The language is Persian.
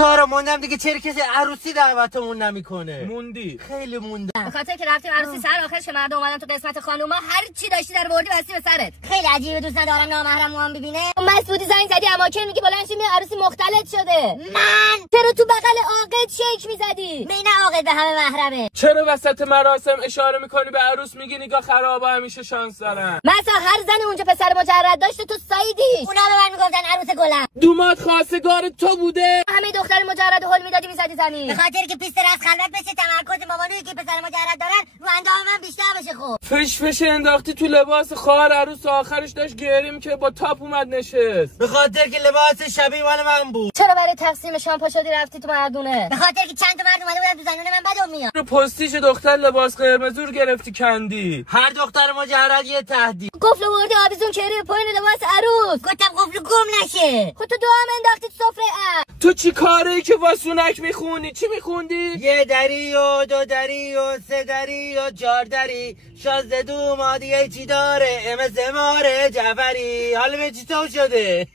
سارا موندم دیگه، چرا کسی عروسی دعوتمون نمیکنه؟ موندی خیلی موندم. به خاطر که رفتیم عروسی سر آخرش که مردم اومدن تو قسمت خانوما هر چی داشتی در بردی بستی به سرت. خیلی عجیبه، دوست ندارم نامحرم هم ببینه. مسعودی زنگ زدی اماکن میگه بلند شیم عروسی مختلط شده. من چرا تو بغل عاقد شیک میزدی؟ بین عاقد به همه محرمه. چرا وسط مراسم اشاره میکنی به عروس میگی نگاه خرابه همیشه شانس دارن؟ مثلا هر زن اونجا پسر مجرد داشته تو سایدیش. اونا به من میگفتن عروس گلم. دومات خواستگار تو بوده؟ همه دختر مجرد هول میدادی میزدی زمین. به خاطر که پیست رس خلوت بشه، تمرکز مامانویی که پسر مجرد دارن رو اندام من بیشتر بشه. خب فش فش انداختی تو لباس خواهر عروس، آخرش داشت گریم که با تاپ اومد نشست. به خاطر که لباس شبیه مال من بود. چرا برای تقسیم شامپو شدی رفتی تو مردونه؟ به خاطر که چند تا مرد اومده بودن تو زنونه من بدم میاد. رو پستیش دختر لباس قرمز رو گرفتی کندی. هر دختر مجرد یه تهدید. قفل وردی آویزون چهره پایین لباس عروس. گفتم قفل گم نشه. خود تو دعا انداختی تو سفره. تو چی کاری که واسونک میخونی؟ چی میخوندی؟ یه دری و دو دری و سه دری و چهار دری، شازده دومادیه چی داره، امس ماره جعفری. حالا به چی تو شده؟